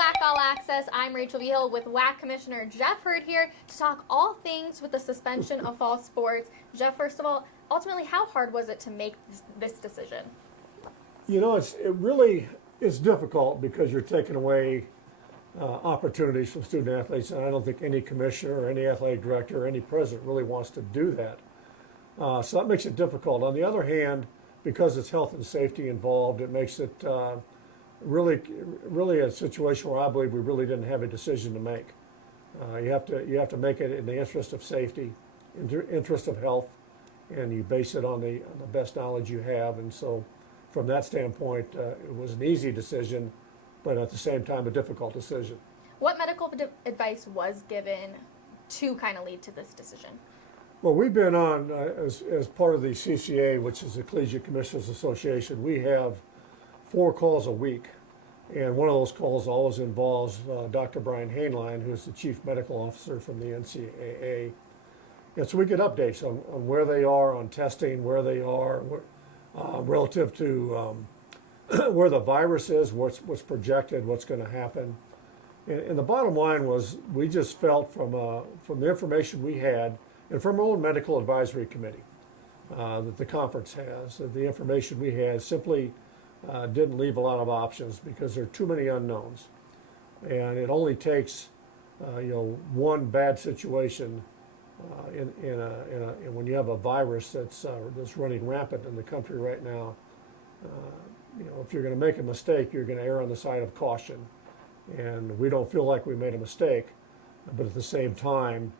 WAC All Access. I'm Rachel Vigil with WAC Commissioner Jeff Hurd here to talk all things with the suspension of fall sports. Jeff, first of all, ultimately, how hard was it to make this decision? You know, it really is difficult because you're taking away opportunities from student athletes, and I don't think any commissioner or any athletic director or any president really wants to do that. So that makes it difficult. On the other hand, because it's health and safety involved, it makes it really a situation where I believe we really didn't have a decision to make. You have to make it in the interest of safety, interest of health, and you base it on the best knowledge you have. And so, from that standpoint, it was an easy decision, but at the same time, a difficult decision. What medical advice was given to kind of lead to this decision? Well, we've been on, as part of the CCA, which is the Collegiate Commissioners Association, we have 4 calls a week. And one of those calls always involves Dr. Brian Hainline, who's the Chief Medical Officer from the NCAA. And so we get updates on where they are on testing, where they are relative to where the virus is, what's projected, what's going to happen. And the bottom line was we just felt from the information we had and from our own medical advisory committee that the conference has, that the information we had simply didn't leave a lot of options because there are too many unknowns. And it only takes one bad situation when you have a virus that's running rampant in the country right now. If you're going to make a mistake, you're going to err on the side of caution. And we don't feel like we made a mistake, but at the same time,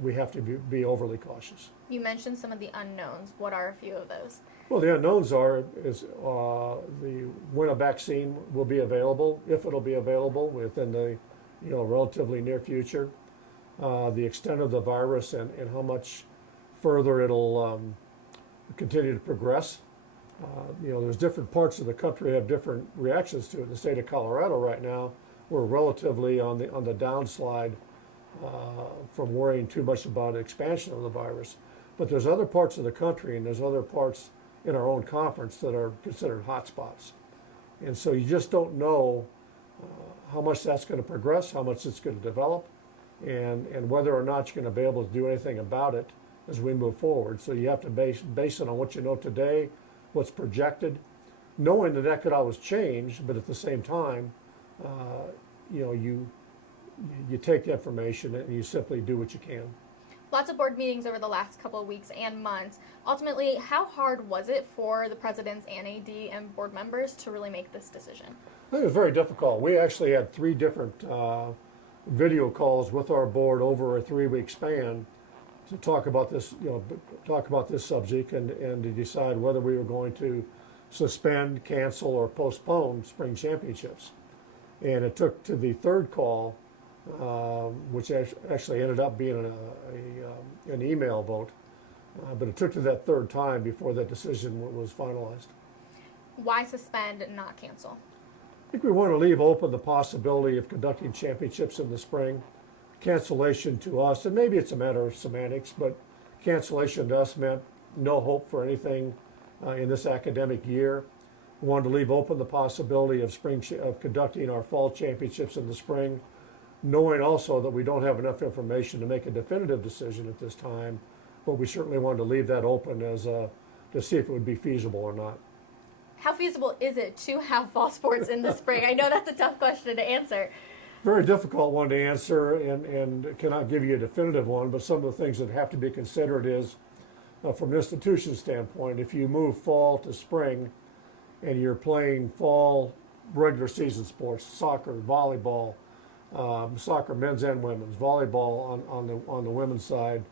we have to be overly cautious. You mentioned some of the unknowns. What are a few of those? Well, the unknowns is when a vaccine will be available, if it'll be available within the relatively near future, the extent of the virus and how much further it'll continue to progress. There's different parts of the country that have different reactions to it. In the state of Colorado right now, we're relatively on the downslide from worrying too much about expansion of the virus. But there's other parts of the country and there's other parts in our own conference that are considered hotspots. And so you just don't know how much that's going to progress, how much it's going to develop, and whether or not you're going to be able to do anything about it as we move forward. So you have to base it on what you know today, what's projected, knowing that could always change, but at the same time, you take the information and you simply do what you can. Lots of board meetings over the last couple of weeks and months. Ultimately, how hard was it for the presidents and AD and board members to really make this decision? I think it was very difficult. We actually had 3 different video calls with our board over a 3-week span to talk about this, subject and to decide whether we were going to suspend, cancel, or postpone spring championships. And it took to the 3rd call, which actually ended up being an email vote, but it took to that 3rd time before that decision was finalized. Why suspend and not cancel? I think we want to leave open the possibility of conducting championships in the spring. Cancellation to us, and maybe it's a matter of semantics, but cancellation to us meant no hope for anything in this academic year. We wanted to leave open the possibility of conducting our fall championships in the spring, knowing also that we don't have enough information to make a definitive decision at this time, but we certainly wanted to leave that open to see if it would be feasible or not. How feasible is it to have fall sports in the spring? I know that's a tough question to answer. Very difficult one to answer, and cannot give you a definitive one, but some of the things that have to be considered is, from an institution standpoint, if you move fall to spring and you're playing fall regular season sports, soccer, volleyball, soccer men's and women's, volleyball on the women's side,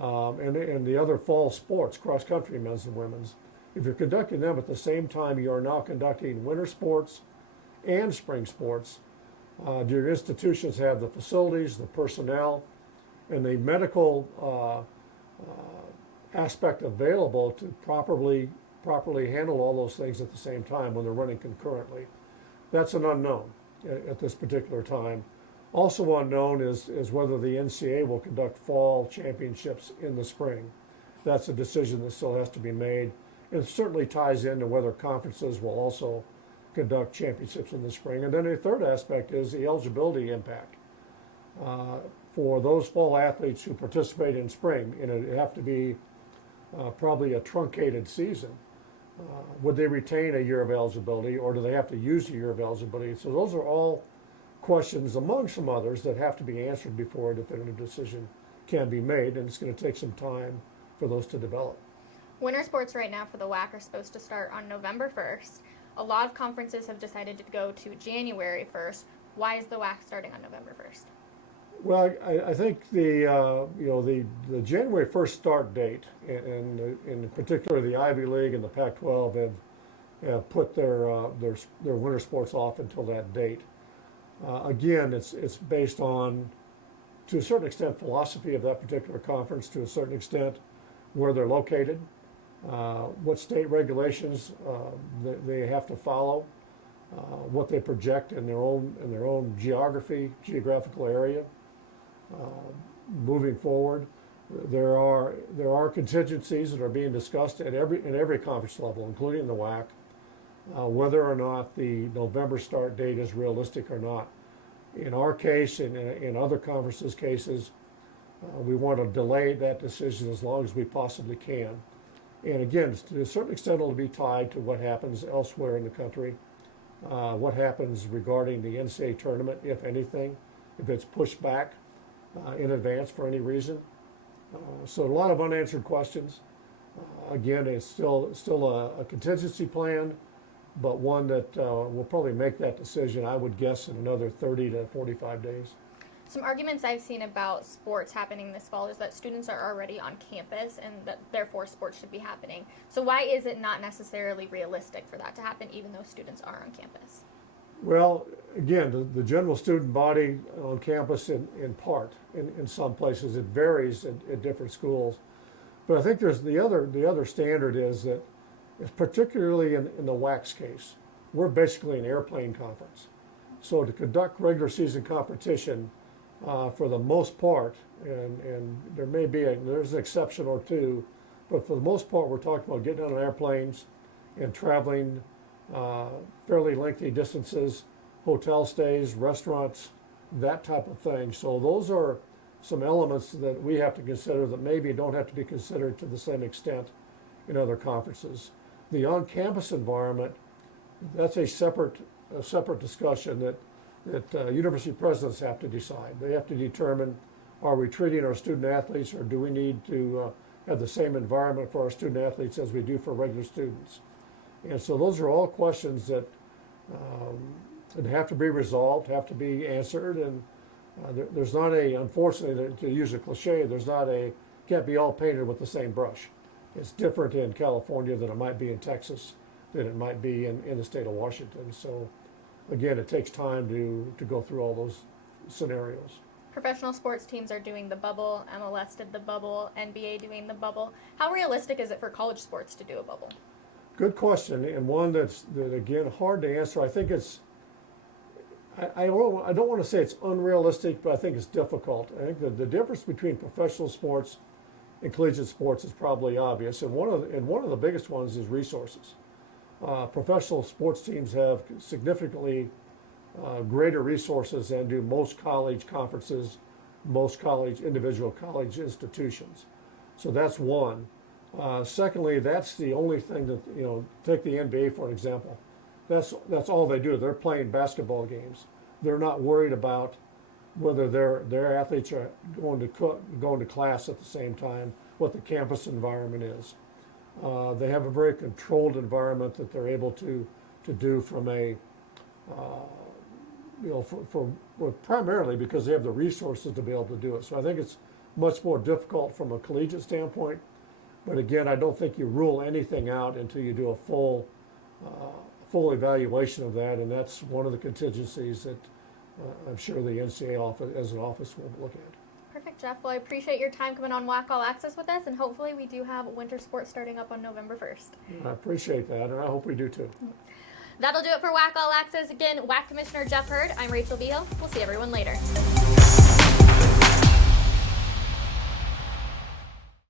and the other fall sports, cross country men's and women's. If you're conducting them at the same time, you are now conducting winter sports and spring sports. Do your institutions have the facilities, the personnel, and the medical aspect available to properly handle all those things at the same time when they're running concurrently? That's an unknown at this particular time. Also unknown is whether the NCAA will conduct fall championships in the spring. That's a decision that still has to be made. It certainly ties into whether conferences will also conduct championships in the spring. And then the third aspect is the eligibility impact. For those fall athletes who participate in spring, and it have to be probably a truncated season. Would they retain a year of eligibility, or do they have to use a year of eligibility? So those are all questions, among some others, that have to be answered before a definitive decision can be made, and it's going to take some time for those to develop. Winter sports right now for the WAC are supposed to start on November 1st. A lot of conferences have decided to go to January 1st. Why is the WAC starting on November 1st? Well, I think the January 1st start date, and in particular the Ivy League and the Pac-12 have put their winter sports off until that date. Again, it's based on, to a certain extent, philosophy of that particular conference, to a certain extent, where they're located, what state regulations they have to follow, what they project in their own geographical area. Moving forward, there are contingencies that are being discussed at every conference level, including the WAC, whether or not the November start date is realistic or not. In our case, and in other conferences' cases, we want to delay that decision as long as we possibly can. And again, to a certain extent, it'll be tied to what happens elsewhere in the country, what happens regarding the NCAA tournament, if anything, if it's pushed back in advance for any reason. So a lot of unanswered questions. Again, it's still a contingency plan, but one that will probably make that decision, I would guess, in another 30 to 45 days. Some arguments I've seen about sports happening this fall is that students are already on campus and that therefore sports should be happening. So why is it not necessarily realistic for that to happen even though students are on campus? Well, again, the general student body on campus in part, in some places, it varies at different schools. But I think there's the other standard is that, particularly in the WAC's case, we're basically an airplane conference. So to conduct regular season competition, for the most part, and there's an exception or two, but for the most part, we're talking about getting on airplanes and traveling fairly lengthy distances, hotel stays, restaurants, that type of thing. So those are some elements that we have to consider that maybe don't have to be considered to the same extent in other conferences. The on-campus environment, that's a separate discussion that university presidents have to decide. They have to determine, are we treating our student athletes, or do we need to have the same environment for our student athletes as we do for regular students? And so those are all questions that have to be resolved, have to be answered, and there's not unfortunately, to use a cliche, can't be all painted with the same brush. It's different in California than it might be in Texas, than it might be in the state of Washington. So again, it takes time to go through all those scenarios. Professional sports teams are doing the bubble, MLS did the bubble, NBA doing the bubble. How realistic is it for college sports to do a bubble? Good question, and one that again hard to answer. I think I don't want to say it's unrealistic, but I think it's difficult. I think the difference between professional sports and collegiate sports is probably obvious, and one of the biggest ones is resources. Professional sports teams have significantly greater resources than do most college conferences, most individual college institutions. So that's one. Secondly, that's the only thing that, take the NBA for an example. That's all they do. They're playing basketball games. They're not worried about whether their athletes are going to class at the same time, what the campus environment is. They have a very controlled environment that they're able to do from primarily because they have the resources to be able to do it. So I think it's much more difficult from a collegiate standpoint. But again, I don't think you rule anything out until you do a full evaluation of that, and that's one of the contingencies that I'm sure the NCAA office, as an office, will look at. Perfect, Jeff. Well, I appreciate your time coming on WAC All Access with us, and hopefully we do have winter sports starting up on November 1st. I appreciate that, and I hope we do too. That'll do it for WAC All Access. Again, WAC Commissioner Jeff Hurd. I'm Rachel Vigil. We'll see everyone later.